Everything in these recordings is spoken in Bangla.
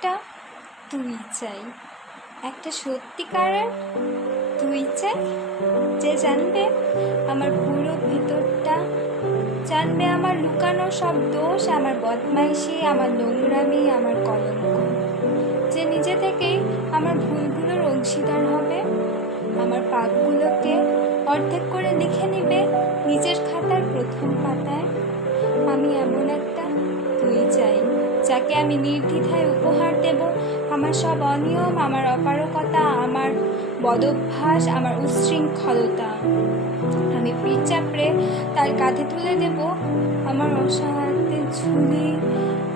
একটা তুই চাই, একটা সত্যিকারের তুই চাই, যে জানবে আমার পুরো ভিতরটা, জানবে আমার লুকানো সব দোষ, আমার বদমাইশি, আমার নোংরামি, আমার কলঙ্ক, যে নিজে থেকেই আমার ভুলগুলোর অংশীদার হবে, আমার পাপগুলোকে অর্ধেক করে লিখে নিবে নিজের খাতার প্রথম পাতায়। আমি এমন একটা তুই চাই, যাকে আমি নির্দ্বিধায় উপহার দেব আমার সব অনিয়ম, আমার অপারগতা, আমার বদভ্যাস, আমার উচ্ছৃঙ্খলতা। আমি পিঠ চাপড়ে তার কাঁধে তুলে দেব আমার অসহায়ত্বের ঝুলি,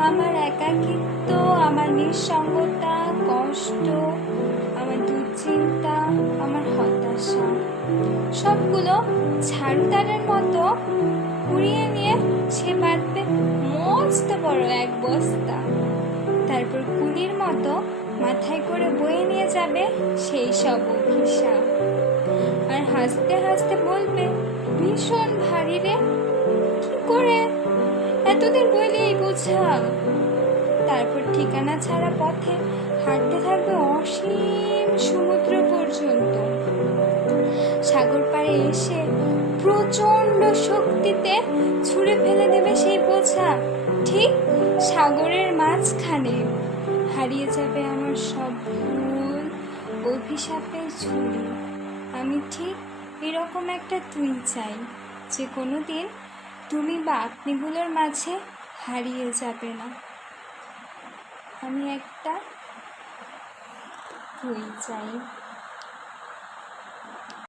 আমার একাকিত্ব, আমার নিঃসঙ্গতা, কষ্ট, আমার দুশ্চিন্তা, আমার হতাশা, সবগুলো ঝাড়ুদারের মতো কুড়িয়ে নিয়ে সে বাঁধবে মস্ত বড় এক বস্তা। তারপর কুলির মতো মাথায় করে বয়ে নিয়ে যাবে সেই সব অভিশাপ, আর হাসতে হাসতে বলবে, ভীষণ ভারী রে, কি করে এতদিন বইলে এই বোঝা। তারপর ঠিকানা ছাড়া পথে হাঁটতে থাকবে অসীম সমুদ্র পর্যন্ত। সাগর পাড়ে এসে প্রচণ্ড শক্তিতে ছুঁড়ে ফেলে দেবে সেই বোঝা ঠিক সাগরের মাঝখানে। হারিয়ে যাবে আমার সব ভুল, অভিশাপের ঝুলি। আমি ঠিক এরকম একটা তুই চাই, যে কোনো দিন তুমি বা আপনিগুলোর মাঝে হারিয়ে যাবে না। আমি একটা তুই চাই।